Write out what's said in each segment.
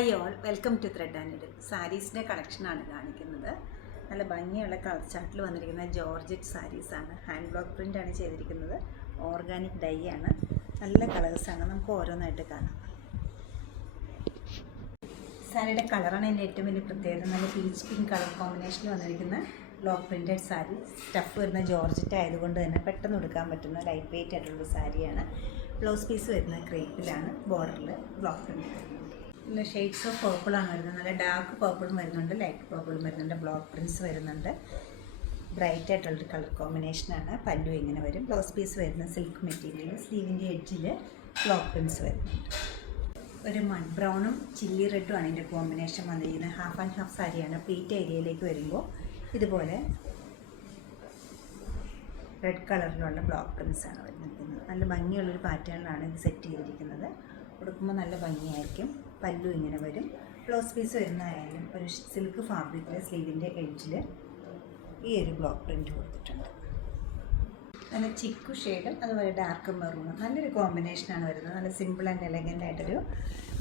Hi all, welcome to thread and needle. സാരീസിൻ്റെ കളക്ഷനാണ് കാണിക്കുന്നത്. നല്ല ഭംഗിയുള്ള കളർ ചാർട്ടിൽ വന്നിരിക്കുന്ന ജോർജറ്റ് സാരീസാണ്. ഹാൻഡ് ബ്ലോക്ക് പ്രിൻ്റാണ് ചെയ്തിരിക്കുന്നത്. ഓർഗാനിക് ഡൈ ആണ്. നല്ല കളേഴ്സാണ്. നമുക്ക് ഓരോന്നായിട്ട് കാണാം. സാരിയുടെ കളറാണ് എൻ്റെ ഏറ്റവും വലിയ പ്രത്യേകത. നല്ല പീച്ച് പിങ്ക് കളർ കോമ്പിനേഷനിൽ വന്നിരിക്കുന്ന ബ്ലോക്ക് പ്രിൻറ്റഡ് സാരി. സ്റ്റഫ് വരുന്ന ജോർജറ്റ് ആയതുകൊണ്ട് തന്നെ പെട്ടെന്ന് എടുക്കാൻ പറ്റുന്ന ലൈറ്റ് വെയിറ്റ് ആയിട്ടുള്ള സാരിയാണ്. ബ്ലൗസ് പീസ് വരുന്ന ക്രേപ്പിലാണ്. ബോർഡറിൽ ബ്ലോക്ക് പ്രിൻ്റ് വരുന്നത്. നല്ല ഷെയ്ഡ്സ് ഓഫ് പർപ്പിളാണ് വരുന്നത്. നല്ല ഡാർക്ക് പർപ്പിളും വരുന്നുണ്ട്, ലൈറ്റ് പർപ്പിളും വരുന്നുണ്ട്, ബ്ലോക്ക് പ്രിൻറ്റ്സ് വരുന്നുണ്ട്. ബ്രൈറ്റ് ആയിട്ടുള്ളൊരു കളർ കോമ്പിനേഷനാണ്. പല്ലു ഇങ്ങനെ വരും. ബ്ലൗസ് പീസ് വരുന്ന സിൽക്ക് മെറ്റീരിയൽ. സ്ലീവിൻ്റെ എഡ്ജിൽ ബ്ലോക്ക് പ്രിൻറ്റ്സ് വരുന്നുണ്ട്. ഒരു മഡ് ബ്രൗണും ചില്ലി റെഡും ആണ് ഇതിൻ്റെ കോമ്പിനേഷൻ വന്നിരിക്കുന്നത്. ഹാഫ് ആൻഡ് ഹാഫ് സാരിയാണ്. പ്ലീറ്റ് ഏരിയയിലേക്ക് വരുമ്പോൾ ഇതുപോലെ റെഡ് കളറിലുള്ള ബ്ലോക്ക് പ്രിൻറ്റ്സ് ആണ് വരുന്നിരിക്കുന്നത്. നല്ല ഭംഗിയുള്ളൊരു പാറ്റേണിലാണ് ഇത് സെറ്റ് ചെയ്തിരിക്കുന്നത്. കൊടുക്കുമ്പോൾ നല്ല ഭംഗിയായിരിക്കും. പല്ലു ഇങ്ങനെ വരും. ബ്ലൗസ് പീസ് വരുന്നതായാലും ഒരു സിൽക്ക് ഫാബ്രിക്കിൽ സ്ലീവിൻ്റെ എഡ്ജിൽ ഈ ഒരു ബ്ലോക്ക് പ്രിൻറ്റ് കൊടുത്തിട്ടുണ്ട്. നല്ല ചിക്കു ഷെയ്ഡും അതുപോലെ ഡാർക്ക് മെറൂണും നല്ലൊരു കോമ്പിനേഷനാണ് വരുന്നത്. നല്ല സിമ്പിൾ ആൻഡ് എലഗൻ്റ് ആയിട്ടൊരു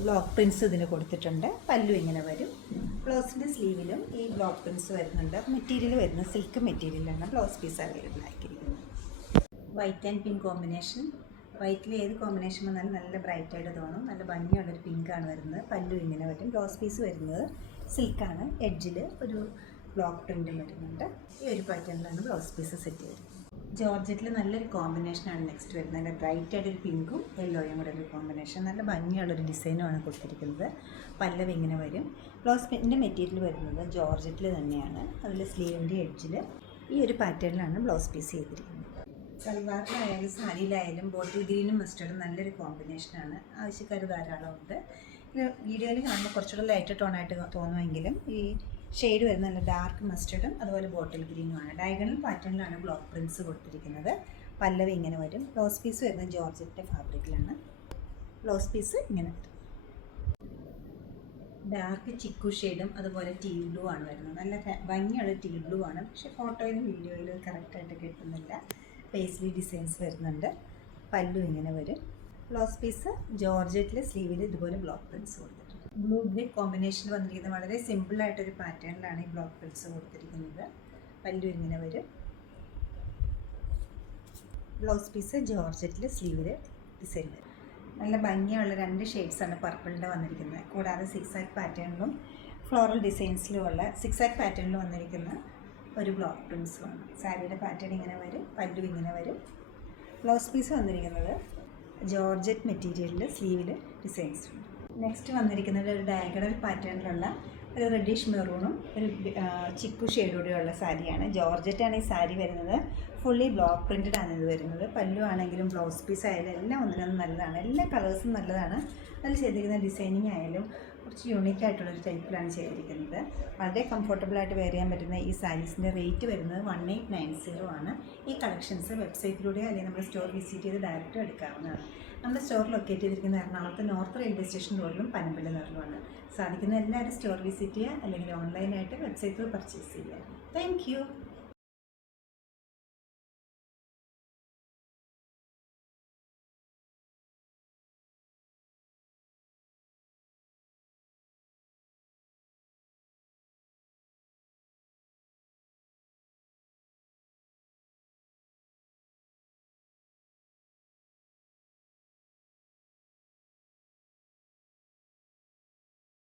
ബ്ലോക്ക് പ്രിൻറ്റ്സ് ഇതിന് കൊടുത്തിട്ടുണ്ട്. പല്ലു ഇങ്ങനെ വരും. ബ്ലൗസിൻ്റെ സ്ലീവിലും ഈ ബ്ലോക്ക് പ്രിൻറ്റ്സ് വരുന്നുണ്ട്. മെറ്റീരിയൽ വരുന്നത് സിൽക്ക് മെറ്റീരിയലാണ്. ബ്ലൗസ് പീസ് അവൈലബിൾ ആക്കിയിരിക്കുന്നത്. White and pink combination. വൈറ്റിൽ ഏത് കോമ്പിനേഷൻ വന്നാലും നല്ല ബ്രൈറ്റായിട്ട് തോന്നും. നല്ല ഭംഗിയുള്ളൊരു പിങ്കാണ് വരുന്നത്. പല്ലു ഇങ്ങനെ വരും. ബ്ലൗസ് പീസ് വരുന്നത് സിൽക്കാണ്. എഡ്ജിൽ ഒരു ബ്ലോക്ക് പ്രിൻറ്റും വരുന്നുണ്ട്. ഈ ഒരു പാറ്റേണിലാണ് ബ്ലൗസ് പീസ് സെറ്റ് ചെയ്തിരിക്കുന്നത്. ജോർജറ്റിൽ നല്ലൊരു കോമ്പിനേഷനാണ് നെക്സ്റ്റ് വരുന്നത്. നല്ല ബ്രൈറ്റ് ആയിട്ടൊരു പിങ്കും യെല്ലോയും കൂടെ ഒരു കോമ്പിനേഷൻ. നല്ല ഭംഗിയുള്ളൊരു ഡിസൈനുമാണ് കൊടുത്തിരിക്കുന്നത്. പല്ലവ് ഇങ്ങനെ വരും. ബ്ലൗസ് പിൻ്റെ മെറ്റീരിയൽ വരുന്നത് ജോർജറ്റിൽ തന്നെയാണ്. അതിൽ സ്ലീവിൻ്റെ എഡ്ജിൽ ഈ ഒരു പാറ്റേണിലാണ് ബ്ലൗസ് പീസ് ചെയ്തിരിക്കുന്നത്. സൽവാറിലായാലും സാരിയിലായാലും ബോട്ടിൽ ഗ്രീനും മസ്റ്റർഡും നല്ലൊരു കോമ്പിനേഷനാണ്. ആവശ്യക്കാർ ധാരാളമുണ്ട്. വീഡിയോയിൽ കാണുമ്പോൾ കുറച്ചുകൂടെ ലൈറ്റ് ടോണായിട്ട് തോന്നുമെങ്കിലും ഈ ഷെയ്ഡ് വരുന്ന നല്ല ഡാർക്ക് മസ്റ്റർഡും അതുപോലെ ബോട്ടിൽ ഗ്രീനുമാണ്. ഡയഗണൽ പാറ്റേണിലാണ് ബ്ലോക്ക് പ്രിൻറ്റ്സ് കൊടുത്തിരിക്കുന്നത്. പല്ലവി ഇങ്ങനെ വരും. ബ്ലൗസ് പീസ് വരുന്നത് ജോർജറ്റിൻ്റെ ഫാബ്രിക്കിലാണ്. ബ്ലൗസ് പീസ് ഇങ്ങനെ വരും. ഡാർക്ക് ചിക്കു ഷെയ്ഡും അതുപോലെ ടീ ബ്ലൂ ആണ് വരുന്നത്. നല്ല ഭംഗിയുള്ള ടീ ബ്ലൂ ആണ്. പക്ഷേ ഫോട്ടോയിലും വീഡിയോയിലും കറക്റ്റായിട്ട് കിട്ടുന്നില്ല. പേസ്ലി ഡിസൈൻസ് വരുന്നുണ്ട്. പല്ലു ഇങ്ങനെ വരും. ബ്ലൗസ് പീസ് ജോർജറ്റിൽ സ്ലീവിൽ ഇതുപോലെ ബ്ലോക്ക് പ്രിൻറ്റ്സ് കൊടുത്തിട്ടുണ്ട്. ബ്ലൂ ഗ്രേ കോമ്പിനേഷനിൽ വന്നിരിക്കുന്നത് വളരെ സിമ്പിളായിട്ടൊരു പാറ്റേണിലാണ് ഈ ബ്ലോക്ക് പ്രിൻറ്റ്സ് കൊടുത്തിരിക്കുന്നത്. പല്ലു ഇങ്ങനെ വരും. ബ്ലൗസ് പീസ് ജോർജറ്റിൽ സ്ലീവിൽ ഡിസൈൻ വരും. നല്ല ഭംഗിയുള്ള രണ്ട് ഷെയ്ഡ്സാണ് പർപ്പിളിൻ്റെ വന്നിരിക്കുന്നത്. കൂടാതെ സിക്സാക്ക് പാറ്റേണിലും ഫ്ലോറൽ ഡിസൈൻസിലുമുള്ള സിക്സാക്ക് പാറ്റേണിൽ വന്നിരിക്കുന്ന ഒരു ബ്ലോക്ക് പ്രിൻറ്റ്സുമാണ്. സാരിയുടെ പാറ്റേൺ ഇങ്ങനെ വരും. പല്ലു ഇങ്ങനെ വരും. ബ്ലൗസ് പീസ് വന്നിരിക്കുന്നത് ജോർജറ്റ് മെറ്റീരിയലിൽ സ്ലീവിൽ ഡിസൈൻസ് ഉണ്ട്. നെക്സ്റ്റ് വന്നിരിക്കുന്നത് ഒരു ഡയഗണൽ പാറ്റേണിലുള്ള ഒരു റെഡിഷ് മെറൂണും ഒരു ചിക്കു ഷെയ്ഡോടെയുള്ള സാരിയാണ്. ജോർജറ്റാണ് ഈ സാരി വരുന്നത്. ഫുള്ളി ബ്ലോക്ക് പ്രിൻറ്റഡ് ആണ് ഇത് വരുന്നത്. പല്ലു ആണെങ്കിലും ബ്ലൗസ് പീസ് ആയാലും എല്ലാം ഒന്നിനൊന്നും നല്ലതാണ്. എല്ലാ കളേഴ്സും നല്ലതാണ്. അതിൽ ചെയ്തിരിക്കുന്ന ഡിസൈനിങ് ആയാലും കുറച്ച് യൂണിക് ആയിട്ടുള്ളൊരു ടൈപ്പിലാണ് ചെയ്തിരിക്കുന്നത്. വളരെ കംഫർട്ടബിളായിട്ട് വെയർ ചെയ്യാൻ പറ്റുന്ന ഈ സാരീസിൻ്റെ റേറ്റ് വരുന്നത് 1890 ആണ്. ഈ കളക്ഷൻസ് വെബ്സൈറ്റിലൂടെ അല്ലെങ്കിൽ നമ്മുടെ സ്റ്റോർ വിസിറ്റ് ചെയ്ത് ഡയറക്റ്റ് എടുക്കാവുന്നതാണ്. നമ്മുടെ സ്റ്റോർ ലൊക്കേറ്റ് ചെയ്തിരിക്കുന്ന എറണാകുളത്ത് നോർത്ത് റെയിൽവേ സ്റ്റേഷൻ റോഡിലും പനമ്പള്ളി നിറലുമാണ്. സാധിക്കുന്ന എല്ലാവരും സ്റ്റോർ വിസിറ്റ് ചെയ്യുക അല്ലെങ്കിൽ ഓൺലൈനായിട്ട് വെബ്സൈറ്റിൽ പർച്ചേസ് ചെയ്യുക. Thank you.